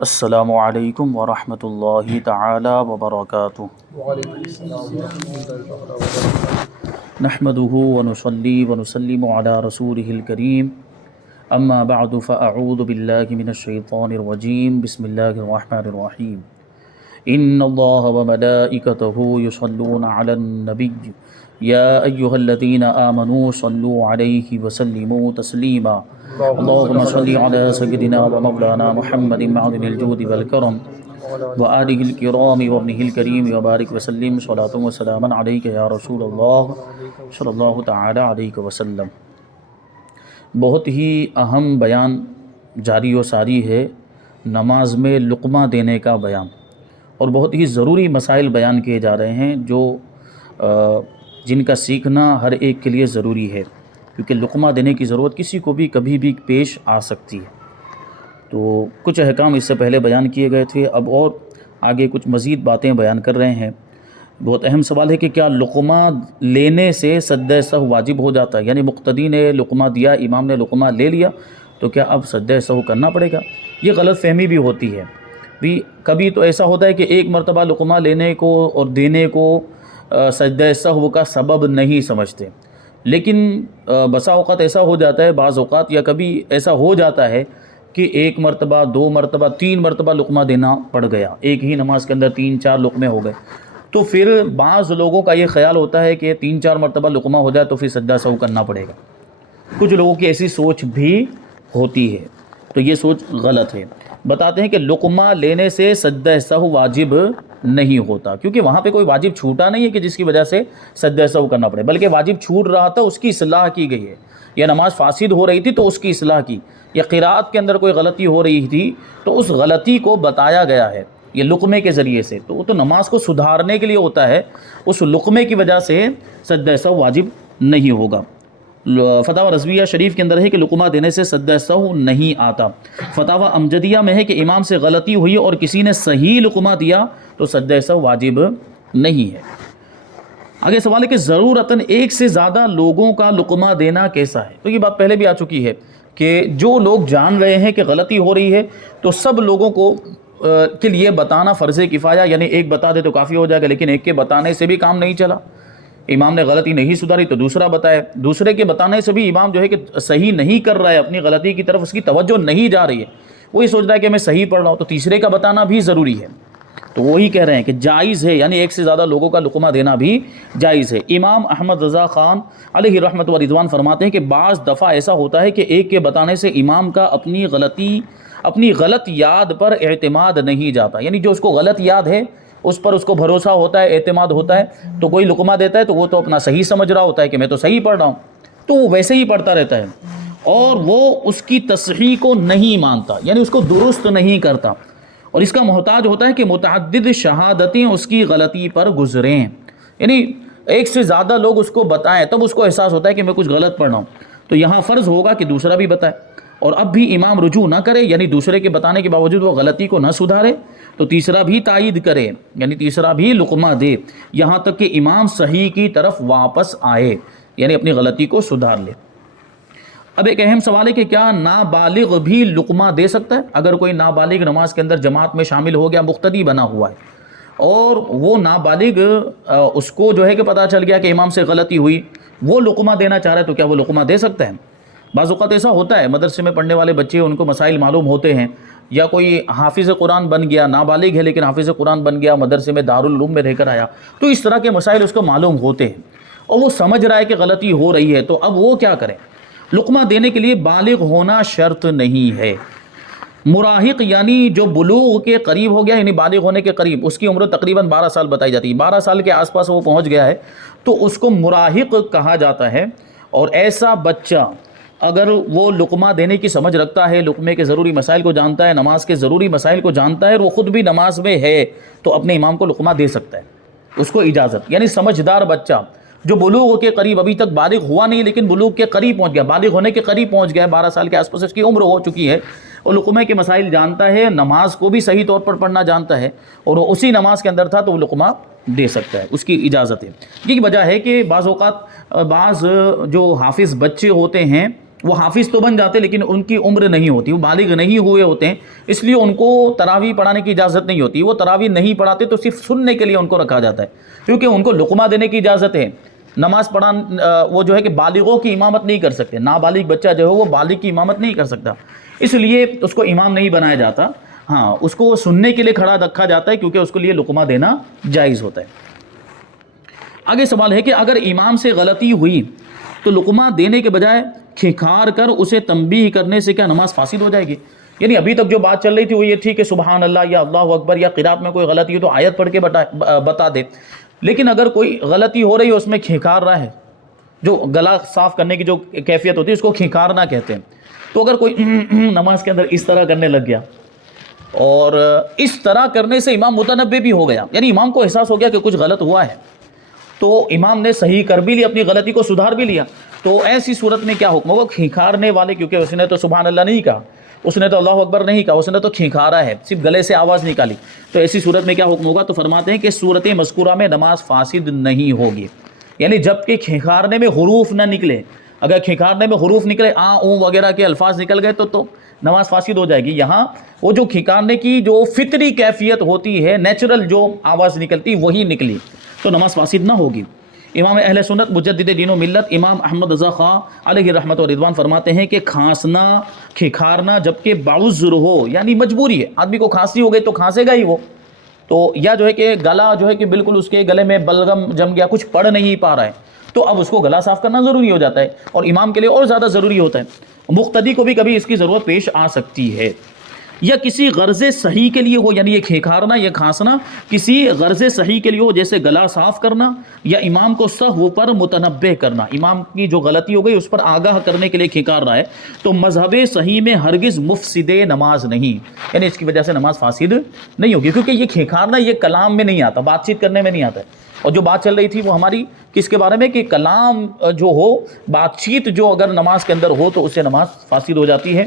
السلام علیکم ورحمۃ اللہ تعالی وبرکاتہ۔ وعلیکم السلام ورحمۃ اللہ تعالیٰ وبرکاتہ۔ نحمده ونصلي ونسلم على رسوله الكريم اما بعد فاعوذ باللہ من الشیطان الرجیم بسم اللہ الرحمن الرحیم۔ ان اللہ وملائکته یصلون علی النبی یا ایہا الذین آمنوا صلوا علیہ وسلموا تسلیما۔ اللہم صل علی سیدنا ومولانا محمد معدن الجود والکرم وآلہ الکرام وابنہ الکریم وبارک وسلم صلاۃ وسلاما علیک یا رسول اللہ صلی اللہ تعالی علیہ وسلم۔ بہت ہی اہم بیان جاری و ساری ہے نماز میں لقمہ دینے کا بیان، اور بہت ہی ضروری مسائل بیان کیے جا رہے ہیں جو جن کا سیکھنا ہر ایک کے لیے ضروری ہے، کیونکہ لقمہ دینے کی ضرورت کسی کو بھی کبھی بھی پیش آ سکتی ہے۔ تو کچھ احکام اس سے پہلے بیان کیے گئے تھے، اب اور آگے کچھ مزید باتیں بیان کر رہے ہیں۔ بہت اہم سوال ہے کہ کیا لقمہ لینے سے سجدہ سہو واجب ہو جاتا ہے؟ یعنی مقتدی نے لقمہ دیا، امام نے لقمہ لے لیا، تو کیا اب سجدہ سہو کرنا پڑے گا؟ یہ غلط فہمی بھی ہوتی ہے۔ بھی کبھی تو ایسا ہوتا ہے کہ ایک مرتبہ لقمہ لینے کو اور دینے کو سجدہ سہو کا سبب نہیں سمجھتے، لیکن بسا اوقات ایسا ہو جاتا ہے، بعض اوقات یا کبھی ایسا ہو جاتا ہے کہ ایک مرتبہ، دو مرتبہ، تین مرتبہ لقمہ دینا پڑ گیا، ایک ہی نماز کے اندر 3-4 لقمے ہو گئے، تو پھر بعض لوگوں کا یہ خیال ہوتا ہے کہ 3-4 مرتبہ لقمہ ہو جائے تو پھر سجدہ سہو کرنا پڑے گا۔ کچھ لوگوں کی ایسی سوچ بھی ہوتی ہے، تو یہ سوچ غلط ہے۔ بتاتے ہیں کہ لقمہ لینے سے سجدہ سہو واجب نہیں ہوتا، کیونکہ وہاں پہ کوئی واجب چھوٹا نہیں ہے کہ جس کی وجہ سے سجدہ سہو کرنا پڑے، بلکہ واجب چھوٹ رہا تھا، اس کی اصلاح کی گئی ہے۔ یا نماز فاسد ہو رہی تھی تو اس کی اصلاح کی، یا قرات کے اندر کوئی غلطی ہو رہی تھی تو اس غلطی کو بتایا گیا ہے یہ لقمے کے ذریعے سے، تو وہ تو نماز کو سدھارنے کے لیے ہوتا ہے، اس لقمے کی وجہ سے سجدہ سہو واجب نہیں ہوگا۔ فتاوی رضویہ شریف کے اندر ہے کہ لقمہ دینے سے سجدہ سہو نہیں آتا۔ فتاوی امجدیہ میں ہے کہ امام سے غلطی ہوئی اور کسی نے صحیح لقمہ دیا تو سجدہ سہو واجب نہیں ہے۔ آگے سوال ہے کہ ضرورتاً ایک سے زیادہ لوگوں کا لقمہ دینا کیسا ہے؟ تو یہ بات پہلے بھی آ چکی ہے کہ جو لوگ جان رہے ہیں کہ غلطی ہو رہی ہے تو سب لوگوں کو کے لیے بتانا فرض کفایہ، یعنی ایک بتا دے تو کافی ہو جائے گا، لیکن ایک کے بتانے سے بھی کام نہیں چلا۔ امام نے غلطی نہیں سدھاری تو دوسرا بتائے، دوسرے کے بتانے سے بھی امام جو ہے کہ صحیح نہیں کر رہا ہے، اپنی غلطی کی طرف اس کی توجہ نہیں جا رہی ہے، وہی سوچ رہا ہے کہ میں صحیح پڑھ رہا ہوں، تو تیسرے کا بتانا بھی ضروری ہے۔ تو وہی کہہ رہے ہیں کہ جائز ہے، یعنی ایک سے زیادہ لوگوں کا لقمہ دینا بھی جائز ہے۔ امام احمد رضا خان علیہ رحمت و رضوان فرماتے ہیں کہ بعض دفعہ ایسا ہوتا ہے کہ ایک کے بتانے سے امام کا اپنی غلط یاد پر اعتماد نہیں جاتا، یعنی جو اس کو غلط یاد ہے اس پر اس کو بھروسہ ہوتا ہے، اعتماد ہوتا ہے، تو کوئی لقمہ دیتا ہے تو وہ تو اپنا صحیح سمجھ رہا ہوتا ہے کہ میں تو صحیح پڑھ رہا ہوں، تو وہ ویسے ہی پڑھتا رہتا ہے، اور وہ اس کی تصحیح کو نہیں مانتا، یعنی اس کو درست نہیں کرتا، اور اس کا محتاج ہوتا ہے کہ متعدد شہادتیں اس کی غلطی پر گزریں، یعنی ایک سے زیادہ لوگ اس کو بتائیں تب اس کو احساس ہوتا ہے کہ میں کچھ غلط پڑھ رہا ہوں، تو یہاں فرض ہوگا کہ دوسرا بھی بتائے، اور اب بھی امام رجوع نہ کرے، یعنی دوسرے کے بتانے کے باوجود وہ غلطی کو نہ سدھارے، تو تیسرا بھی تائید کرے، یعنی تیسرا بھی لقمہ دے، یہاں تک کہ امام صحیح کی طرف واپس آئے، یعنی اپنی غلطی کو سدھار لے۔ اب ایک اہم سوال ہے کہ کیا نابالغ بھی لقمہ دے سکتا ہے؟ اگر کوئی نابالغ نماز کے اندر جماعت میں شامل ہو گیا، مقتدی بنا ہوا ہے، اور وہ نابالغ اس کو جو ہے کہ پتہ چل گیا کہ امام سے غلطی ہوئی، وہ لقمہ دینا چاہ رہا ہے، تو کیا وہ لقمہ دے سکتا ہے؟ بعض اوقات ایسا ہوتا ہے، مدرسے میں پڑھنے والے بچے، ان کو مسائل معلوم ہوتے ہیں، یا کوئی حافظ قرآن بن گیا، نابالغ ہے لیکن حافظ قرآن بن گیا، مدرسے میں دارالعلوم میں رہ کر آیا، تو اس طرح کے مسائل اس کو معلوم ہوتے ہیں، اور وہ سمجھ رہا ہے کہ غلطی ہو رہی ہے، تو اب وہ کیا کریں؟ لقمہ دینے کے لیے بالغ ہونا شرط نہیں ہے۔ مراہق یعنی جو بلوغ کے قریب ہو گیا، یعنی بالغ ہونے کے قریب، اس کی عمر تقریباً 12 سال بتائی جاتی ہے، 12 سال کے آس پاس وہ پہنچ گیا ہے تو اس کو مراہق کہا جاتا ہے، اور ایسا بچہ اگر وہ لقمہ دینے کی سمجھ رکھتا ہے، لقمے کے ضروری مسائل کو جانتا ہے، نماز کے ضروری مسائل کو جانتا ہے، اور وہ خود بھی نماز میں ہے، تو اپنے امام کو لقمہ دے سکتا ہے، اس کو اجازت، یعنی سمجھدار بچہ جو بلوغ کے قریب، ابھی تک بالغ ہوا نہیں لیکن بلوغ کے قریب پہنچ گیا، بالغ ہونے کے قریب پہنچ گیا ہے، 12 سال کے آس پاس اس کی عمر ہو چکی ہے، اور لقمے کے مسائل جانتا ہے، نماز کو بھی صحیح طور پر پڑھنا جانتا ہے، اور وہ اسی نماز کے اندر تھا تو وہ لقمہ دے سکتا ہے، اس کی اجازت ہے۔ یہی وجہ ہے کہ بعض اوقات بعض جو حافظ بچے ہوتے ہیں وہ حافظ تو بن جاتے لیکن ان کی عمر نہیں ہوتی، وہ بالغ نہیں ہوئے ہوتے ہیں، اس لیے ان کو تراویح پڑھانے کی اجازت نہیں ہوتی، وہ تراویح نہیں پڑھاتے تو صرف سننے کے لیے ان کو رکھا جاتا ہے، کیونکہ ان کو لقمہ دینے کی اجازت ہے، نماز پڑھانا وہ جو ہے کہ بالغوں کی امامت نہیں کر سکتے، نابالغ بچہ جو ہے وہ بالغ کی امامت نہیں کر سکتا، اس لیے اس کو امام نہیں بنایا جاتا، ہاں اس کو سننے کے لیے کھڑا رکھا جاتا ہے کیونکہ اس کے لیے لقمہ دینا جائز ہوتا ہے۔ آگے سوال ہے کہ اگر امام سے غلطی ہوئی تو لقمہ دینے کے بجائے کھنکھار کر اسے تنبیہ کرنے سے کیا نماز فاسد ہو جائے گی؟ یعنی ابھی تک جو بات چل رہی تھی وہ یہ تھی کہ سبحان اللہ یا اللہ اکبر یا قرات میں کوئی غلطی ہو تو آیت پڑھ کے بتا دے، لیکن اگر کوئی غلطی ہو رہی ہے اس میں کھنکھار رہا ہے، جو گلا صاف کرنے کی جو کیفیت ہوتی ہے اس کو کھنکھارنا کہتے ہیں، تو اگر کوئی نماز کے اندر اس طرح کرنے لگ گیا اور اس طرح کرنے سے امام متنبہ بھی ہو گیا، یعنی امام کو احساس ہو گیا کہ کچھ غلط ہوا ہے، تو امام نے صحیح کر بھی لیا، اپنی غلطی کو سدھار بھی لیا، تو ایسی صورت میں کیا حکم ہوگا؟ کھنکھارنے والے، کیونکہ اس نے تو سبحان اللہ نہیں کہا، اس نے تو اللہ اکبر نہیں کہا، اس نے تو کھنکھارا ہے، صرف گلے سے آواز نکالی، تو ایسی صورت میں کیا حکم ہوگا؟ تو فرماتے ہیں کہ صورت مذکورہ میں نماز فاسد نہیں ہوگی، یعنی جب کہ کھنکھارنے میں حروف نہ نکلے، اگر کھنکھارنے میں حروف نکلے آ اوں وغیرہ کے الفاظ نکل گئے تو نماز فاسد ہو جائے گی۔ یہاں وہ جو کھنکارنے کی جو فطری کیفیت ہوتی ہے، نیچرل جو آواز نکلتی وہی نکلی تو نماز فاسد نہ ہوگی۔ امام اہل سنت مجدد دین و ملت امام احمد رضا خان علیہ رحمت و رضوان فرماتے ہیں کہ کھانسنا کھنکھارنا جبکہ بعذر ہو، یعنی مجبوری ہے، آدمی کو کھانسی ہو گئی تو کھانسے گا ہی وہ، تو یا جو ہے کہ گلا جو ہے کہ بالکل اس کے گلے میں بلغم جم گیا، کچھ پڑھ نہیں پا رہا ہے، تو اب اس کو گلا صاف کرنا ضروری ہو جاتا ہے، اور امام کے لیے اور زیادہ ضروری ہوتا ہے، مقتدی کو بھی کبھی اس کی ضرورت پیش آ سکتی ہے، یا کسی غرض صحیح کے لیے ہو، یعنی یہ کھنکھارنا یا کھانسنا کسی غرض صحیح کے لیے ہو، جیسے گلا صاف کرنا یا امام کو سہو پر متنبہ کرنا، امام کی جو غلطی ہو گئی اس پر آگاہ کرنے کے لیے کھنکار رہا ہے، تو مذہب صحیح میں ہرگز مفسد نماز نہیں، یعنی اس کی وجہ سے نماز فاسد نہیں ہوگی، کیونکہ یہ کھنکارنا یہ کلام میں نہیں آتا، بات چیت کرنے میں نہیں آتا ہے، اور جو بات چل رہی تھی وہ ہماری کس کے بارے میں کہ کلام جو ہو، بات چیت جو اگر نماز کے اندر ہو تو اس سے نماز فاسد ہو جاتی ہے،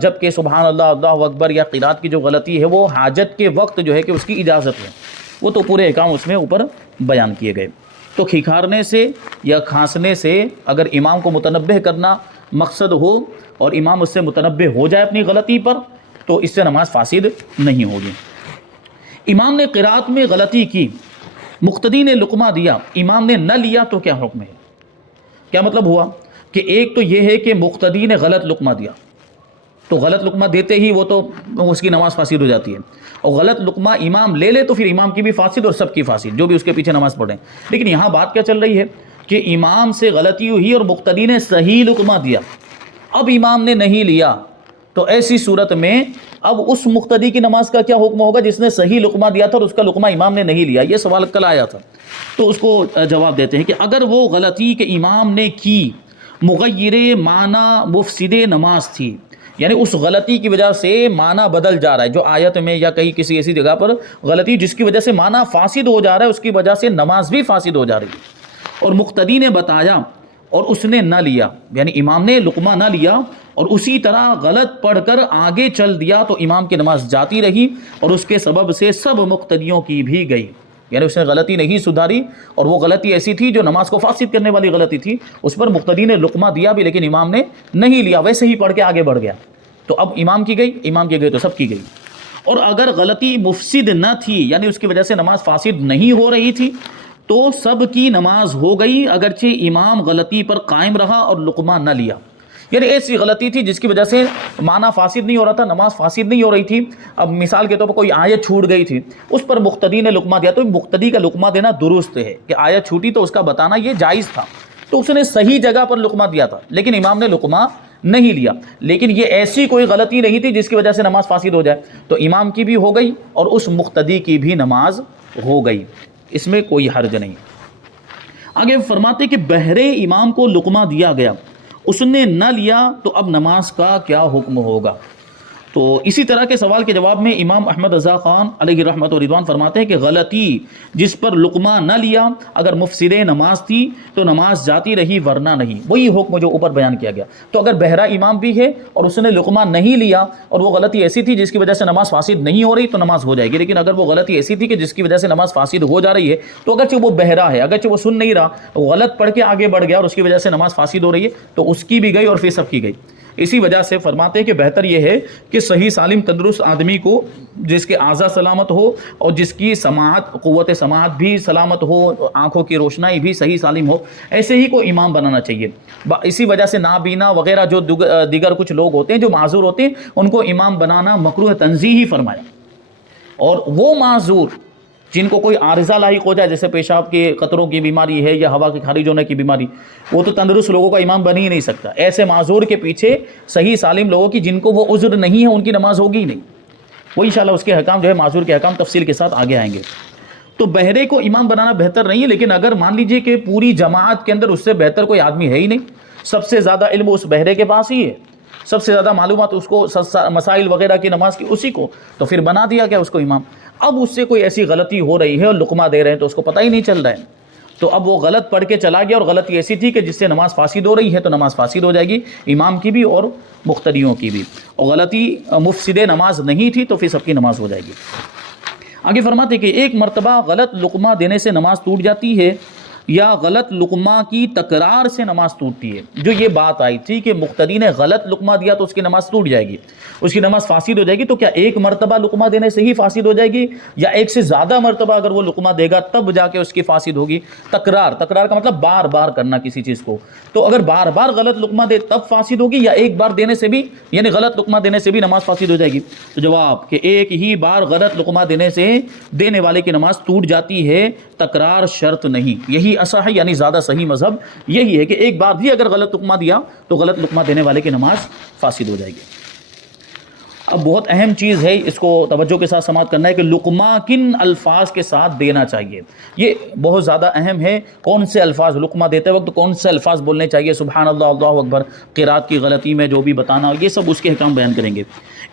جبکہ سبحان اللہ اللہ اکبر یا قرات کی جو غلطی ہے وہ حاجت کے وقت جو ہے کہ اس کی اجازت ہے، وہ تو پورے احکام اس میں اوپر بیان کیے گئے۔ تو کھنکھارنے سے یا کھانسنے سے اگر امام کو متنبہ کرنا مقصد ہو اور امام اس سے متنبہ ہو جائے اپنی غلطی پر تو اس سے نماز فاسد نہیں ہوگی۔ امام نے قرات میں غلطی کی، مقتدی نے لقمہ دیا، امام نے نہ لیا تو کیا حکم ہے؟ کیا مطلب ہوا کہ ایک تو یہ ہے کہ مقتدی نے غلط لقمہ دیا، تو غلط لقمہ دیتے ہی وہ تو اس کی نماز فاسد ہو جاتی ہے، اور غلط لقمہ امام لے لے تو پھر امام کی بھی فاسد اور سب کی فاسد، جو بھی اس کے پیچھے نماز پڑھیں۔ لیکن یہاں بات کیا چل رہی ہے کہ امام سے غلطی ہوئی اور مقتدی نے صحیح لقمہ دیا، اب امام نے نہیں لیا، تو ایسی صورت میں اب اس مقتدی کی نماز کا کیا حکم ہوگا جس نے صحیح لقمہ دیا تھا اور اس کا لقمہ امام نے نہیں لیا؟ یہ سوال کل آیا تھا، تو اس کو جواب دیتے ہیں کہ اگر وہ غلطی کہ امام نے کی مغیر معنی مفسد نماز تھی، یعنی اس غلطی کی وجہ سے معنی بدل جا رہا ہے، جو آیت میں یا کہیں کسی ایسی جگہ پر غلطی جس کی وجہ سے معنی فاسد ہو جا رہا ہے، اس کی وجہ سے نماز بھی فاسد ہو جا رہی ہے، اور مقتدی نے بتایا اور اس نے نہ لیا، یعنی امام نے لقمہ نہ لیا اور اسی طرح غلط پڑھ کر آگے چل دیا، تو امام کی نماز جاتی رہی اور اس کے سبب سے سب مقتدیوں کی بھی گئی، یعنی اس نے غلطی نہیں سدھاری اور وہ غلطی ایسی تھی جو نماز کو فاسد کرنے والی غلطی تھی، اس پر مقتدی نے لقمہ دیا بھی لیکن امام نے نہیں لیا، ویسے ہی پڑھ کے آگے بڑھ گیا، تو اب امام کی گئی، امام کی گئی تو سب کی گئی۔ اور اگر غلطی مفسد نہ تھی، یعنی اس کی وجہ سے نماز فاسد نہیں ہو رہی تھی، تو سب کی نماز ہو گئی اگرچہ امام غلطی پر قائم رہا اور لقمہ نہ لیا، یعنی ایسی غلطی تھی جس کی وجہ سے معنی فاسد نہیں ہو رہا تھا، نماز فاسد نہیں ہو رہی تھی، اب مثال کے طور پر کوئی آیت چھوٹ گئی تھی، اس پر مقتدی نے لقمہ دیا، تو مقتدی کا لقمہ دینا درست ہے کہ آیت چھوٹی تو اس کا بتانا یہ جائز تھا، تو اس نے صحیح جگہ پر لقمہ دیا تھا لیکن امام نے لقمہ نہیں لیا، لیکن یہ ایسی کوئی غلطی نہیں تھی جس کی وجہ سے نماز فاسد ہو جائے، تو امام کی بھی ہو گئی اور اس مقتدی کی بھی نماز ہو گئی، اس میں کوئی حرج نہیں۔ آگے فرماتے کہ بہرے امام کو لقمہ دیا گیا، اس نے نہ لیا تو اب نماز کا کیا حکم ہوگا؟ تو اسی طرح کے سوال کے جواب میں امام احمد رضا خان علیہ رحمت و رضوان فرماتے ہیں کہ غلطی جس پر لقمہ نہ لیا اگر مفسد نماز تھی تو نماز جاتی رہی ورنہ نہیں، وہی حکم جو اوپر بیان کیا گیا۔ تو اگر بہرا امام بھی ہے اور اس نے لقمہ نہیں لیا اور وہ غلطی ایسی تھی جس کی وجہ سے نماز فاسد نہیں ہو رہی تو نماز ہو جائے گی، لیکن اگر وہ غلطی ایسی تھی کہ جس کی وجہ سے نماز فاسد ہو جا رہی ہے تو اگرچہ وہ بہرا ہے، اگرچہ وہ سن نہیں رہا، غلط پڑھ کے آگے بڑھ گیا اور اس کی وجہ سے نماز فاسد ہو رہی ہے تو اس کی بھی گئی اور پھر سب کی گئی۔ اسی وجہ سے فرماتے ہیں کہ بہتر یہ ہے کہ صحیح سالم تندرست آدمی کو جس کے اعضاء سلامت ہو اور جس کی سماعت قوت سماعت بھی سلامت ہو، آنکھوں کی روشنائی بھی صحیح سالم ہو، ایسے ہی کو امام بنانا چاہیے۔ اسی وجہ سے نابینا وغیرہ جو دیگر کچھ لوگ ہوتے ہیں جو معذور ہوتے ہیں ان کو امام بنانا مکروہ تنزیہی فرمایا، اور وہ معذور جن کو کوئی عارضہ لاحق ہو جائے جیسے پیشاب کے قطروں کی بیماری ہے یا ہوا کے خارج ہونے کی بیماری، وہ تو تندرست لوگوں کا امام بن ہی نہیں سکتا۔ ایسے معذور کے پیچھے صحیح سالم لوگوں کی جن کو وہ عذر نہیں ہے ان کی نماز ہوگی ہی نہیں، وہ انشاءاللہ اس کے حکام جو ہے معذور کے حکام تفصیل کے ساتھ آگے آئیں گے۔ تو بہرے کو امام بنانا بہتر نہیں ہے، لیکن اگر مان لیجئے کہ پوری جماعت کے اندر اس سے بہتر کوئی آدمی ہے ہی نہیں، سب سے زیادہ علم اس بہرے کے پاس ہی ہے، سب سے زیادہ معلومات اس کو مسائل وغیرہ کی نماز کی اسی کو، تو پھر بنا دیا گیا اس کو امام۔ اب اس سے کوئی ایسی غلطی ہو رہی ہے اور لقمہ دے رہے ہیں تو اس کو پتہ ہی نہیں چل رہا ہے، تو اب وہ غلط پڑھ کے چلا گیا اور غلطی ایسی تھی کہ جس سے نماز فاسد ہو رہی ہے تو نماز فاسد ہو جائے گی، امام کی بھی اور مقتدیوں کی بھی، اور غلطی مفسد نماز نہیں تھی تو پھر سب کی نماز ہو جائے گی۔ آگے فرماتے کہ ایک مرتبہ غلط لقمہ دینے سے نماز ٹوٹ جاتی ہے یا غلط لقمہ کی تکرار سے نماز ٹوٹتی ہے۔ جو یہ بات آئی تھی کہ مقتدی نے غلط لقمہ دیا تو اس کی نماز ٹوٹ جائے گی، اس کی نماز فاسد ہو جائے گی، تو کیا ایک مرتبہ لقمہ دینے سے ہی فاسد ہو جائے گی یا ایک سے زیادہ مرتبہ اگر وہ لقمہ دے گا تب جا کے اس کی فاسد ہوگی؟ تکرار کا مطلب بار بار کرنا کسی چیز کو، تو اگر بار بار غلط لقمہ دے تب فاسد ہوگی یا ایک بار دینے سے بھی یعنی غلط لقمہ دینے سے بھی نماز فاسد ہو جائے گی؟ تو جواب کہ ایک ہی بار غلط لقمہ دینے سے دینے والے کی نماز ٹوٹ جاتی ہے، تکرار شرط نہیں۔ یہی اصح ہے، یعنی زیادہ صحیح مذہب یہی ہے کہ ایک بار بھی اگر غلط لقمہ دیا تو غلط لقمہ دینے والے کی نماز فاسد ہو جائے گی۔ اب بہت اہم چیز ہے، اس کو توجہ کے ساتھ سماعت کرنا ہے کہ لقمہ کن الفاظ کے ساتھ دینا چاہیے، یہ بہت زیادہ اہم ہے۔ کون سے الفاظ لقمہ دیتے وقت کون سے الفاظ بولنے چاہیے، سبحان اللہ، اللہ اکبر، قرات کی غلطی میں جو بھی بتانا، یہ سب اس کے احکام بیان کریں گے۔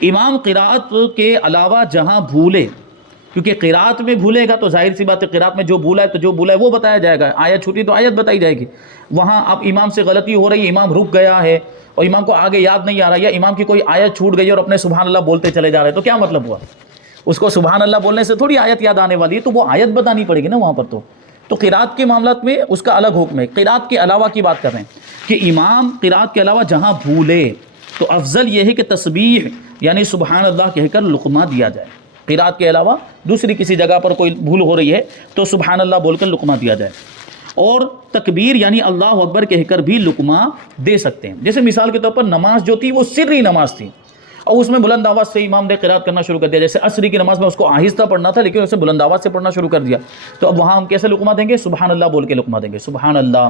امام قرات کے علاوہ جہاں بھولے، کیونکہ قرات میں بھولے گا تو ظاہر سی بات ہے قرات میں جو بھولا ہے تو جو بھولا ہے وہ بتایا جائے گا، آیت چھوٹی تو آیت بتائی جائے گی۔ وہاں اب امام سے غلطی ہو رہی ہے، امام رک گیا ہے اور امام کو آگے یاد نہیں آ رہا، یا امام کی کوئی آیت چھوٹ گئی اور اپنے سبحان اللہ بولتے چلے جا رہے، تو کیا مطلب ہوا؟ اس کو سبحان اللہ بولنے سے تھوڑی آیت یاد آنے والی ہے، تو وہ آیت بتانی پڑے گی نا وہاں پر۔ تو قرات کے معاملات میں اس کا الگ حکم ہے۔ قرات کے علاوہ کی بات کر رہے ہیں کہ امام قرات کے علاوہ جہاں بھولے تو افضل یہ ہے کہ تسبیح یعنی سبحان اللہ کہہ کر لقمہ دیا جائے۔ قرات کے علاوہ دوسری کسی جگہ پر کوئی بھول ہو رہی ہے تو سبحان اللہ بول کر لقمہ دیا جائے، اور تکبیر یعنی اللہ اکبر کہہ کر بھی لقمہ دے سکتے ہیں۔ جیسے مثال کے طور پر نماز جو تھی وہ سری نماز تھی اور اس میں بلند آواز سے امام نے قرات کرنا شروع کر دیا، جیسے عصر کی نماز میں اس کو آہستہ پڑھنا تھا لیکن اسے بلند آواز سے پڑھنا شروع کر دیا، تو اب وہاں ہم کیسے لقمہ دیں گے؟ سبحان اللہ بول کے لقمہ دیں گے، سبحان اللہ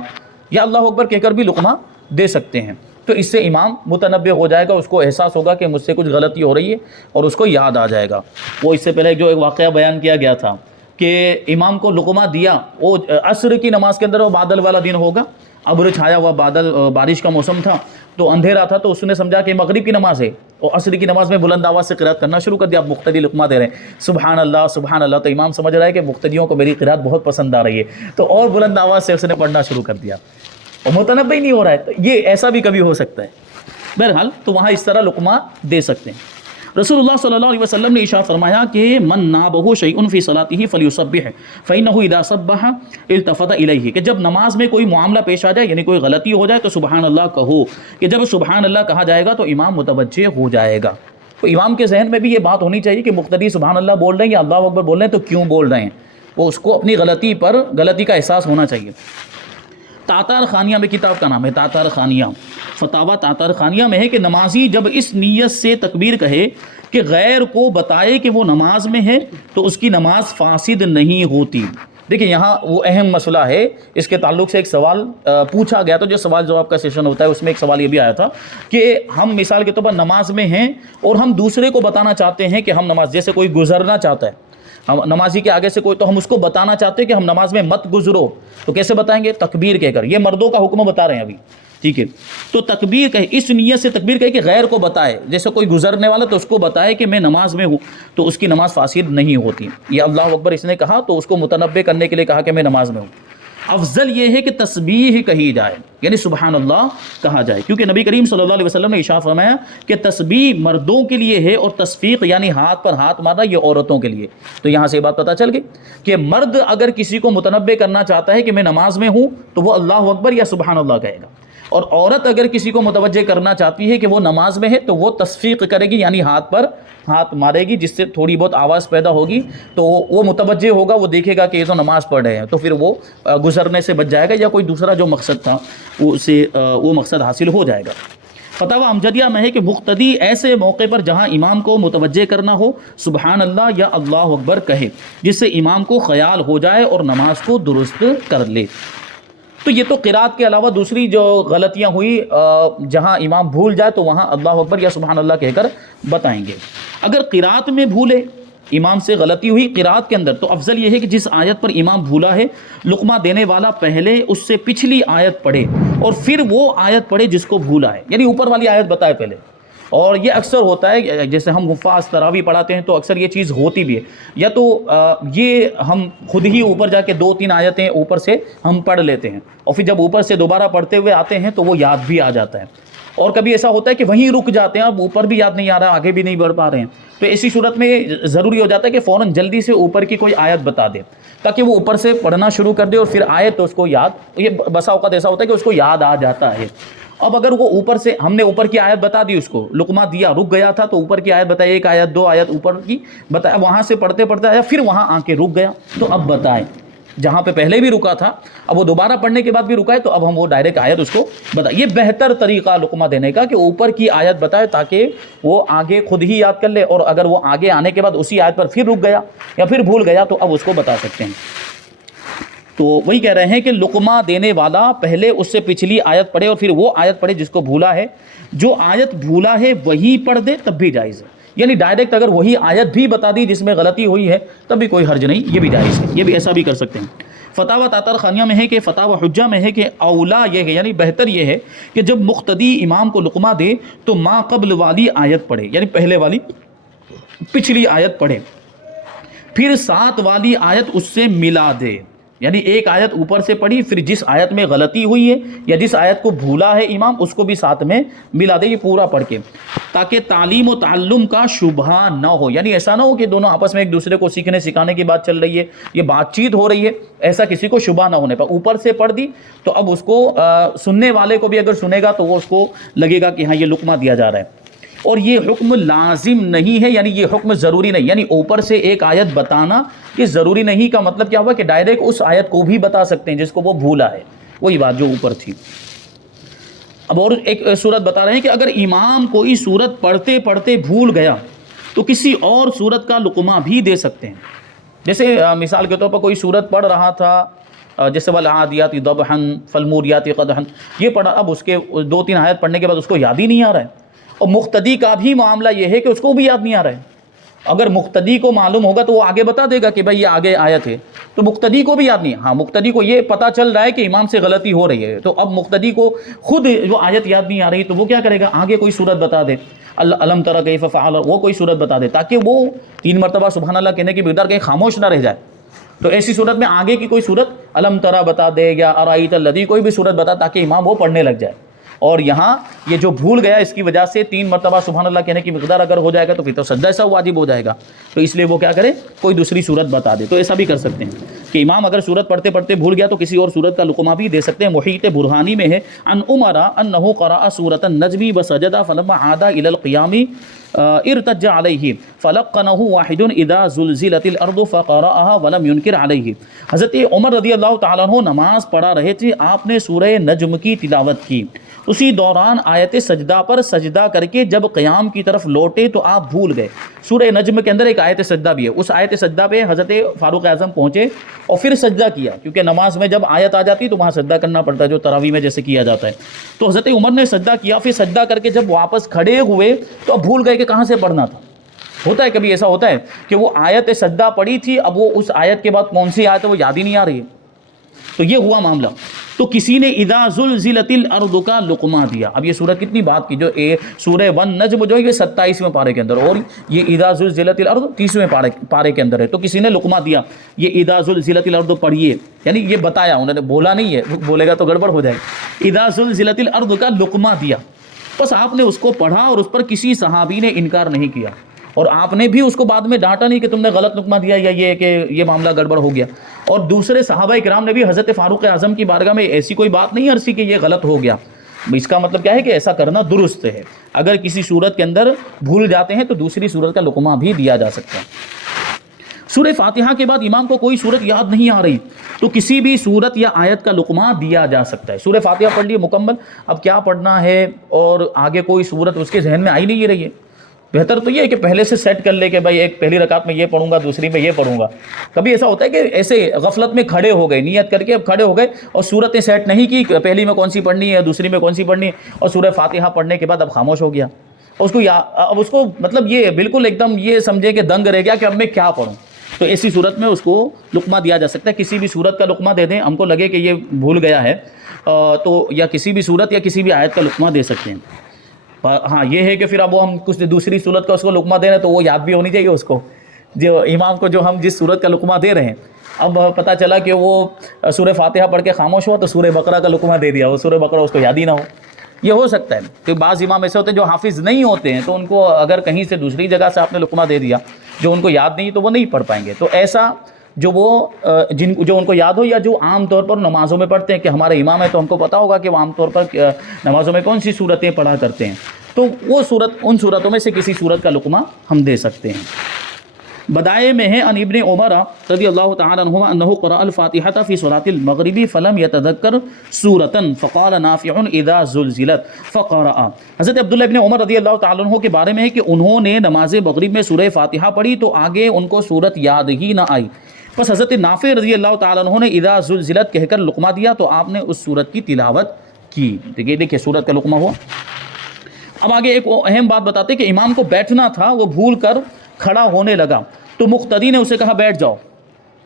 یا اللہ اکبر کہہ کر بھی لقمہ دے سکتے ہیں۔ تو اس سے امام متنبہ ہو جائے گا، اس کو احساس ہوگا کہ مجھ سے کچھ غلطی ہو رہی ہے اور اس کو یاد آ جائے گا۔ وہ اس سے پہلے جو ایک واقعہ بیان کیا گیا تھا کہ امام کو لقمہ دیا، وہ عصر کی نماز کے اندر وہ بادل والا دن ہوگا، ابر چھایا ہوا بادل، بارش کا موسم تھا تو اندھیرا تھا، تو اس نے سمجھا کہ مغرب کی نماز ہے اور عصر کی نماز میں بلند آواز سے قرات کرنا شروع کر دیا۔ اب مقتدی لقمہ دے رہے ہیں سبحان اللہ سبحان اللہ، تو امام سمجھ رہا ہے کہ مقتدیوں کو میری قرات بہت پسند آ رہی ہے، تو اور بلند آواز سے اس نے پڑھنا شروع کر دیا اور متنبہ ہی نہیں ہو رہا ہے۔ تو یہ ایسا بھی کبھی ہو سکتا ہے، بہرحال تو وہاں اس طرح لقمہ دے سکتے ہیں۔ رسول اللہ صلی اللہ علیہ وسلم نے ارشاد فرمایا کہ من نابہ شیء فی صلاتہ فلیسبح فانہ اذا سبح التفت الیہ، کہ جب نماز میں کوئی معاملہ پیش آ جائے یعنی کوئی غلطی ہو جائے تو سبحان اللہ کہو، کہ جب سبحان اللہ کہا جائے گا تو امام متوجہ ہو جائے گا۔ تو امام کے ذہن میں بھی یہ بات ہونی چاہیے کہ مقتدی سبحان اللہ بول رہے ہیں یا اللہ اکبر بول رہے ہیں تو کیوں بول رہے ہیں، وہ اس کو اپنی غلطی کا احساس ہونا چاہیے۔ تاتار خانیہ میں کتاب کا نام ہے تاتار خانیہ، فتاوی تاتار خانیہ میں ہے کہ نمازی جب اس نیت سے تکبیر کہے کہ غیر کو بتائے کہ وہ نماز میں ہے تو اس کی نماز فاسد نہیں ہوتی۔ دیکھیں یہاں وہ اہم مسئلہ ہے، اس کے تعلق سے ایک سوال پوچھا گیا، تو جو سوال جواب کا سیشن ہوتا ہے اس میں ایک سوال یہ بھی آیا تھا کہ ہم مثال کے طور پر نماز میں ہیں اور ہم دوسرے کو بتانا چاہتے ہیں کہ ہم نماز، جیسے کوئی گزرنا چاہتا ہے ہم نمازی کے آگے سے کوئی، تو ہم اس کو بتانا چاہتے ہیں کہ ہم نماز میں مت گزرو، تو کیسے بتائیں گے؟ تکبیر کہہ کر۔ یہ مردوں کا حکم بتا رہے ہیں ابھی، ٹھیک ہے؟ تو تکبیر کہے، اس نیت سے تکبیر کہے کہ غیر کو بتائے، جیسے کوئی گزرنے والا تو اس کو بتائے کہ میں نماز میں ہوں، تو اس کی نماز فاسد نہیں ہوتی۔ یہ اللہ اکبر اس نے کہا تو اس کو متنبہ کرنے کے لیے کہا کہ میں نماز میں ہوں۔ افضل یہ ہے کہ تسبیح کہی جائے، یعنی سبحان اللہ کہا جائے، کیونکہ نبی کریم صلی اللہ علیہ وسلم نے ارشاد فرمایا کہ تسبیح مردوں کے لیے ہے اور تصفیق یعنی ہاتھ پر ہاتھ مارنا یہ عورتوں کے لیے۔ تو یہاں سے یہ بات پتہ چل گئی کہ مرد اگر کسی کو متنبہ کرنا چاہتا ہے کہ میں نماز میں ہوں تو وہ اللہ اکبر یا سبحان اللہ کہے گا، اور عورت اگر کسی کو متوجہ کرنا چاہتی ہے کہ وہ نماز میں ہے تو وہ تصفیق کرے گی، یعنی ہاتھ پر ہاتھ مارے گی، جس سے تھوڑی بہت آواز پیدا ہوگی تو وہ متوجہ ہوگا، وہ دیکھے گا کہ یہ تو نماز پڑھ رہے ہیں، تو پھر وہ گزرنے سے بچ جائے گا یا کوئی دوسرا جو مقصد تھا وہ مقصد حاصل ہو جائے گا۔ فتاوی امجدیہ میں ہے کہ مقتدی ایسے موقع پر جہاں امام کو متوجہ کرنا ہو سبحان اللہ یا اللہ اکبر کہے، جس سے امام کو خیال ہو جائے اور نماز کو درست کر لے۔ تو یہ تو قرات کے علاوہ دوسری جو غلطیاں ہوئی، جہاں امام بھول جائے تو وہاں اللہ اکبر یا سبحان اللہ کہہ کر بتائیں گے۔ اگر قرات میں بھولے، امام سے غلطی ہوئی قرات کے اندر، تو افضل یہ ہے کہ جس آیت پر امام بھولا ہے لقمہ دینے والا پہلے اس سے پچھلی آیت پڑھے اور پھر وہ آیت پڑھے جس کو بھولا ہے، یعنی اوپر والی آیت بتائے پہلے۔ اور یہ اکثر ہوتا ہے، جیسے ہم حفاظ تراویح پڑھاتے ہیں تو اکثر یہ چیز ہوتی بھی ہے، یا تو یہ ہم خود ہی اوپر جا کے 2-3 آیتیں اوپر سے ہم پڑھ لیتے ہیں، اور پھر جب اوپر سے دوبارہ پڑھتے ہوئے آتے ہیں تو وہ یاد بھی آ جاتا ہے۔ اور کبھی ایسا ہوتا ہے کہ وہیں رک جاتے ہیں، اب اوپر بھی یاد نہیں آ رہا، آگے بھی نہیں بڑھ پا رہے ہیں، تو ایسی صورت میں ضروری ہو جاتا ہے کہ فوراً جلدی سے اوپر کی کوئی آیت بتا دے تاکہ وہ اوپر سے پڑھنا شروع کر دے، اور پھر آیت تو اس کو یاد، یہ بسا اوقات ایسا ہوتا ہے کہ اس کو یاد آ جاتا ہے۔ اب اگر وہ اوپر سے، ہم نے اوپر کی آیت بتا دی، اس کو لقمہ دیا، رک گیا تھا تو اوپر کی آیت بتائی، 1 آیت 2 آیت اوپر کی بتایا، وہاں سے پڑھتے پڑھتے آیا، پھر وہاں آ کے رک گیا تو اب بتائیں، جہاں پہ پہلے بھی رکا تھا اب وہ دوبارہ پڑھنے کے بعد بھی رکا ہے تو اب ہم وہ ڈائریکٹ آیت اس کو بتائیں۔ یہ بہتر طریقہ لقمہ دینے کا کہ اوپر کی آیت بتائے تاکہ وہ آگے خود ہی یاد کر لے، اور اگر وہ آگے آنے کے بعد اسی آیت پر پھر رک گیا یا پھر بھول گیا تو اب اس کو بتا سکتے ہیں۔ تو وہی کہہ رہے ہیں کہ لقمہ دینے والا پہلے اس سے پچھلی آیت پڑھے اور پھر وہ آیت پڑھے جس کو بھولا ہے، جو آیت بھولا ہے وہی پڑھ دے تب بھی جائز ہے، یعنی ڈائریکٹ اگر وہی آیت بھی بتا دی جس میں غلطی ہوئی ہے تب بھی کوئی حرج نہیں، یہ بھی جائز ہے، یہ بھی ایسا بھی کر سکتے ہیں۔ فتاوی تاطرخانیہ میں ہے کہ فتاوی حجہ میں ہے کہ اولا یہ ہے، یعنی بہتر یہ ہے کہ جب مقتدی امام کو لقمہ دے تو ما قبل والی آیت پڑھے، یعنی پہلے والی پچھلی آیت پڑھے، پھر ساتھ والی آیت اس سے ملا دے، یعنی ایک آیت اوپر سے پڑھی، پھر جس آیت میں غلطی ہوئی ہے یا جس آیت کو بھولا ہے امام اس کو بھی ساتھ میں ملا دے، یہ پورا پڑھ کے، تاکہ تعلیم و تعلم کا شبہ نہ ہو، یعنی ایسا نہ ہو کہ دونوں آپس میں ایک دوسرے کو سیکھنے سکھانے کی بات چل رہی ہے، یہ بات چیت ہو رہی ہے، ایسا کسی کو شبہ نہ ہونے پر اوپر سے پڑھ دی تو اب اس کو سننے والے کو بھی اگر سنے گا تو وہ اس کو لگے گا کہ ہاں یہ لقمہ دیا جا رہا ہے۔ اور یہ حکم لازم نہیں ہے، یعنی یہ حکم ضروری نہیں، یعنی اوپر سے ایک آیت بتانا یہ ضروری نہیں کا مطلب کیا ہوا کہ ڈائریکٹ اس آیت کو بھی بتا سکتے ہیں جس کو وہ بھولا ہے، وہی بات جو اوپر تھی۔ اب اور ایک صورت بتا رہے ہیں کہ اگر امام کوئی صورت پڑھتے پڑھتے بھول گیا تو کسی اور صورت کا لقمہ بھی دے سکتے ہیں، جیسے مثال کے طور پر کوئی صورت پڑھ رہا تھا جیسے والعادیات ضبحا فالموریات قدحا، یہ پڑھا، اب اس کے 2-3 آیت پڑھنے کے بعد اس کو یاد ہی نہیں آ رہا ہے، اور مقتدی کا بھی معاملہ یہ ہے کہ اس کو بھی یاد نہیں آ رہا ہے۔ اگر مقتدی کو معلوم ہوگا تو وہ آگے بتا دے گا کہ بھائی یہ آگے آیت ہے، تو مقتدی کو بھی یاد نہیں، ہاں مقتدی کو یہ پتہ چل رہا ہے کہ امام سے غلطی ہو رہی ہے، تو اب مقتدی کو خود جو آیت یاد نہیں آ رہی تو وہ کیا کرے گا، آگے کوئی صورت بتا دے، الم تر کیف فعل، وہ کوئی صورت بتا دے تاکہ وہ 3 مرتبہ سبحان اللہ کہنے کی مقدار کہیں خاموش نہ رہ جائے۔ تو ایسی صورت میں آگے کی کوئی صورت الم تر بتا دے یا ارائیت الذی، کوئی بھی صورت بتا تاکہ امام وہ پڑھنے لگ جائے۔ اور یہاں یہ جو بھول گیا اس کی وجہ سے 3 مرتبہ سبحان اللہ کہنے کی مقدار اگر ہو جائے گا تو پھر تو سجدہ ایسا واجب ہو جائے گا، تو اس لیے وہ کیا کرے، کوئی دوسری صورت بتا دے۔ تو ایسا بھی کر سکتے ہیں کہ امام اگر صورت پڑھتے پڑھتے بھول گیا تو کسی اور صورت کا لقمہ بھی دے سکتے ہیں۔ محیط برہانی میں ہے ان عمر انہ قرأ سورۃ النجم وسجد فلما عاد الى القیام ارتج علیہ فلقنہ واحد اذا زلزلت الارض فقرأها ولم ينکر علیہ۔ حضرت عمر رضی اللہ تعالیٰ عنہ نماز پڑھا رہے تھے، آپ نے سورہ نجم کی تلاوت کی، اسی دوران آیت سجدہ پر سجدہ کر کے جب قیام کی طرف لوٹے تو آپ بھول گئے۔ سورہ نجم کے اندر ایک آیت سجدہ بھی ہے، اس آیت سجدہ پہ حضرت فاروق اعظم پہنچے اور پھر سجدہ کیا، کیونکہ نماز میں جب آیت آ جاتی تو وہاں سجدہ کرنا پڑتا ہے جو تراویح میں جیسے کیا جاتا ہے۔ تو حضرت عمر نے سجدہ کیا، پھر سجدہ کر کے جب واپس کھڑے ہوئے تو اب بھول گئے کہ کہاں سے پڑھنا تھا، ہوتا ہے کبھی ایسا ہوتا ہے کہ وہ آیت سجدہ پڑھی تھی، اب وہ اس آیت کے بعد کون سی آیت ہے وہ یاد ہی نہیں آ رہی ہے، تو یہ ہوا معاملہ. تو کسی نے اذا زلزلت الارض کا لقمہ دیا. اب یہ سورت کتنی بات کی، جو سورہ والنجم جو ہے یہ 27ویں پارے کے اندر، اور یہ اذا زلزلت الارض 30ویں پارے کے اندر ہے. تو کسی نے لقمہ دیا، یہ اذا زلزلت الارض پڑھیے، یعنی یہ بتایا، انہوں نے بولا نہیں ہے، بولے گا تو گڑبڑ ہو جائے گی. اذا زلزلت الارض کا لقمہ دیا، بس آپ نے اس کو پڑھا اور اس پر کسی صحابی نے انکار نہیں کیا، اور آپ نے بھی اس کو بعد میں ڈانٹا نہیں کہ تم نے غلط لقمہ دیا یا یہ کہ یہ معاملہ گڑبڑ ہو گیا. اور دوسرے صحابہ کرام نے بھی حضرت فاروق اعظم کی بارگاہ میں ایسی کوئی بات نہیں عرضی کہ یہ غلط ہو گیا. اس کا مطلب کیا ہے کہ ایسا کرنا درست ہے. اگر کسی صورت کے اندر بھول جاتے ہیں تو دوسری صورت کا لقمہ بھی دیا جا سکتا ہے. سورہ فاتحہ کے بعد امام کو کوئی صورت یاد نہیں آ رہی تو کسی بھی صورت یا آیت کا لقمہ دیا جا سکتا ہے. سورہ فاتحہ پڑھ لیے مکمل، اب کیا پڑھنا ہے اور آگے کوئی صورت اس کے ذہن میں آئی نہیں رہی ہے. بہتر تو یہ ہے کہ پہلے سے سیٹ کر لے کہ بھائی ایک پہلی رکعت میں یہ پڑھوں گا، دوسری میں یہ پڑھوں گا. کبھی ایسا ہوتا ہے کہ ایسے غفلت میں کھڑے ہو گئے، نیت کر کے اب کھڑے ہو گئے اور صورتیں سیٹ نہیں کی، پہلی میں کون سی پڑھنی ہے، دوسری میں کون سی پڑھنی ہے، اور سورہ فاتحہ پڑھنے کے بعد اب خاموش ہو گیا. اب اس کو مطلب یہ بالکل ایک دم یہ سمجھے کہ دنگ رہ گیا کہ اب میں کیا پڑھوں. تو ایسی صورت میں اس کو لقمہ دیا جا سکتا ہے. کسی بھی صورت کا لقمہ دے دیں، ہم کو لگے کہ یہ بھول گیا ہے تو یا کسی بھی صورت یا کسی بھی آیت کا لقمہ دے سکتے ہیں. ہاں یہ ہے کہ پھر اب وہ ہم کچھ دوسری صورت کا اس کو لقمہ دے رہے ہیں تو وہ یاد بھی ہونی چاہیے اس کو، جو امام کو جو ہم جس صورت کا لقمہ دے رہے ہیں. اب پتہ چلا کہ وہ سورہ فاتحہ پڑھ کے خاموش ہوا تو سورہ بقرہ کا لقمہ دے دیا، وہ سورہ بقرہ اس کو یاد ہی نہ ہو. یہ ہو سکتا ہے کہ بعض امام ایسے ہوتے ہیں جو حافظ نہیں ہوتے ہیں، تو ان کو اگر کہیں سے دوسری جگہ سے آپ نے لقمہ دے دیا جو ان کو یاد نہیں تو وہ نہیں پڑھ پائیں گے. تو ایسا جو ان کو یاد ہو، یا جو عام طور پر نمازوں میں پڑھتے ہیں کہ ہمارے امام ہے تو ہم کو پتہ ہوگا کہ وہ عام طور پر نمازوں میں کون سی صورتیں پڑھا کرتے ہیں، تو وہ صورت ان صورتوں میں سے کسی صورت کا لقمہ ہم دے سکتے ہیں. بدائے میں ہے ان ابن عمر رضی اللہ تعالی عنہما انه قرأ الفاتحة في صلاة المغرب فلم يتذكر سورة فقال نافع اذا زلزلت فقرأ. حضرت عبداللہ ابن عمر رضی اللہ تعالی عنہ کے بارے میں ہے کہ انہوں نے نماز مغرب میں سورہ فاتحہ پڑھی تو آگے ان کو سورت یاد ہی نہ آئی، بس حضرت نافع رضی اللہ تعالی عنہ نے اذا زلزلت کہہ کر لقمہ دیا تو آپ نے اس سورت کی تلاوت کی. دیکھیے سورت کا لقمہ ہوا. اب آگے ایک اہم بات بتاتے کہ امام کو بیٹھنا تھا، وہ بھول کر کھڑا ہونے لگا تو مقتدی نے اسے کہا بیٹھ جاؤ،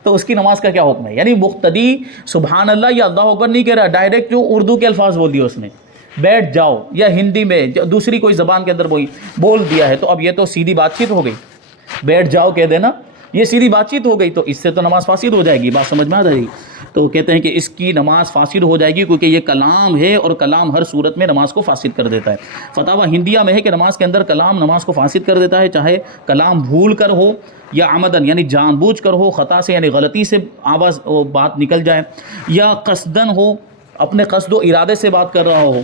تو اس کی نماز کا کیا حکم ہے؟ یعنی مقتدی سبحان اللہ یا اللہ اکبر نہیں کہہ رہا، ڈائریکٹ جو اردو کے الفاظ بول دیے اس نے، بیٹھ جاؤ، یا ہندی میں دوسری کوئی زبان کے اندر وہی بول دیا ہے. تو اب یہ تو سیدھی بات چیت ہو گئی، بیٹھ جاؤ کہہ دینا، یہ سیدھی بات چیت ہو گئی، تو اس سے تو نماز فاسد ہو جائے گی. بات سمجھ میں آ رہی؟ تو کہتے ہیں کہ اس کی نماز فاسد ہو جائے گی کیونکہ یہ کلام ہے اور کلام ہر صورت میں نماز کو فاسد کر دیتا ہے. فتاوی ہندیہ میں ہے کہ نماز کے اندر کلام نماز کو فاسد کر دیتا ہے، چاہے کلام بھول کر ہو یا عمدن یعنی جان بوجھ کر ہو، خطا سے یعنی غلطی سے آواز بات نکل جائے، یا قصدن ہو اپنے قصد و ارادے سے بات کر رہا ہو،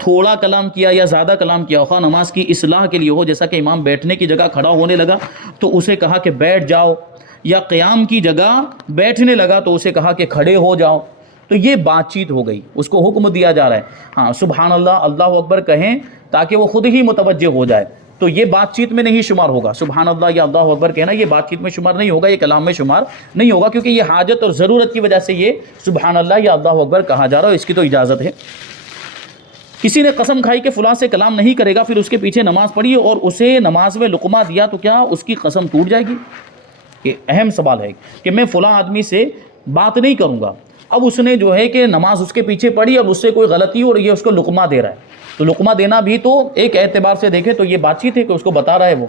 تھوڑا کلام کیا یا زیادہ کلام کیا، خواہ نماز کی اصلاح کے لیے ہو، جیسا کہ امام بیٹھنے کی جگہ کھڑا ہونے لگا تو اسے کہا کہ بیٹھ جاؤ، یا قیام کی جگہ بیٹھنے لگا تو اسے کہا کہ کھڑے ہو جاؤ. تو یہ بات چیت ہو گئی، اس کو حکم دیا جا رہا ہے. ہاں سبحان اللہ اللہ اکبر کہیں تاکہ وہ خود ہی متوجہ ہو جائے، تو یہ بات چیت میں نہیں شمار ہوگا. سبحان اللہ یا اللہ اکبر کہنا یہ بات چیت میں شمار نہیں ہوگا، یہ کلام میں شمار نہیں ہوگا، کیونکہ یہ حاجت اور ضرورت کی وجہ سے یہ سبحان اللہ یا اللہ اکبر کہا جا رہا ہے، اس کی تو اجازت ہے. کسی نے قسم کھائی کہ فلاں سے کلام نہیں کرے گا، پھر اس کے پیچھے نماز پڑھی اور اسے نماز میں لقمہ دیا تو کیا اس کی قسم ٹوٹ جائے گی؟ یہ اہم سوال ہے کہ میں فلاں آدمی سے بات نہیں کروں گا. اب اس نے جو ہے کہ نماز اس کے پیچھے پڑھی اور اس سے کوئی غلطی اور یہ اس کو لقمہ دے رہا ہے، تو لقمہ دینا بھی تو ایک اعتبار سے دیکھے تو یہ بات چیت ہے کہ اس کو بتا رہا ہے وہ،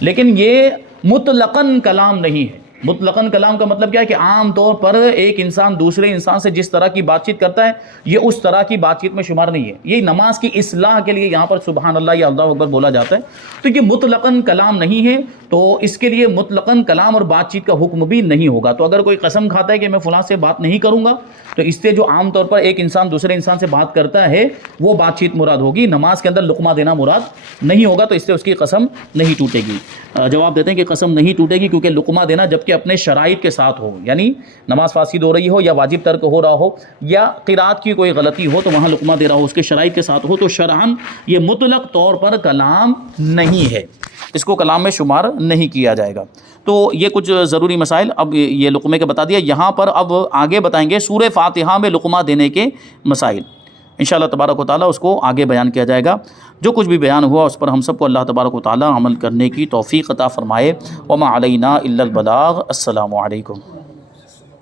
لیکن یہ مطلقاً کلام نہیں ہے. مطلقاً کلام کا مطلب کیا ہے کہ عام طور پر ایک انسان دوسرے انسان سے جس طرح کی بات چیت کرتا ہے یہ اس طرح کی بات چیت میں شمار نہیں ہے. یہ نماز کی اصلاح کے لیے یہاں پر سبحان اللہ یا اللہ اکبر بولا جاتا ہے، تو یہ مطلقاً کلام نہیں ہے، تو اس کے لیے مطلقاً کلام اور بات چیت کا حکم بھی نہیں ہوگا. تو اگر کوئی قسم کھاتا ہے کہ میں فلاں سے بات نہیں کروں گا تو اس سے جو عام طور پر ایک انسان دوسرے انسان سے بات کرتا ہے وہ بات چیت مراد ہوگی، نماز کے اندر لقمہ دینا مراد نہیں ہوگا، تو اس سے اس کی قسم نہیں ٹوٹے گی. جواب دیتے ہیں کہ قسم نہیں ٹوٹے گی کیونکہ لقمہ دینا جبکہ اپنے شرائط کے ساتھ ہو، یعنی نماز فاسد ہو رہی ہو یا واجب ترک ہو رہا ہو یا قرات کی کوئی غلطی ہو تو وہاں لقمہ دے رہا ہو، اس کے شرائط کے ساتھ ہو، تو شرعاً یہ مطلق طور پر کلام نہیں ہے، اس کو کلام میں شمار نہیں کیا جائے گا. تو یہ کچھ ضروری مسائل اب یہ لقمے کا بتا دیا. یہاں پر اب آگے بتائیں گے سورہ فاتحہ میں لقمہ دینے کے مسائل. انشاءاللہ تبارک و تعالیٰ اس کو آگے بیان کیا جائے گا۔ جو کچھ بھی بیان ہوا اس پر ہم سب کو اللہ تبارک و تعالیٰ عمل کرنے کی توفیق عطا فرمائے۔ وما علینا الا البلاغ۔ السلام علیکم۔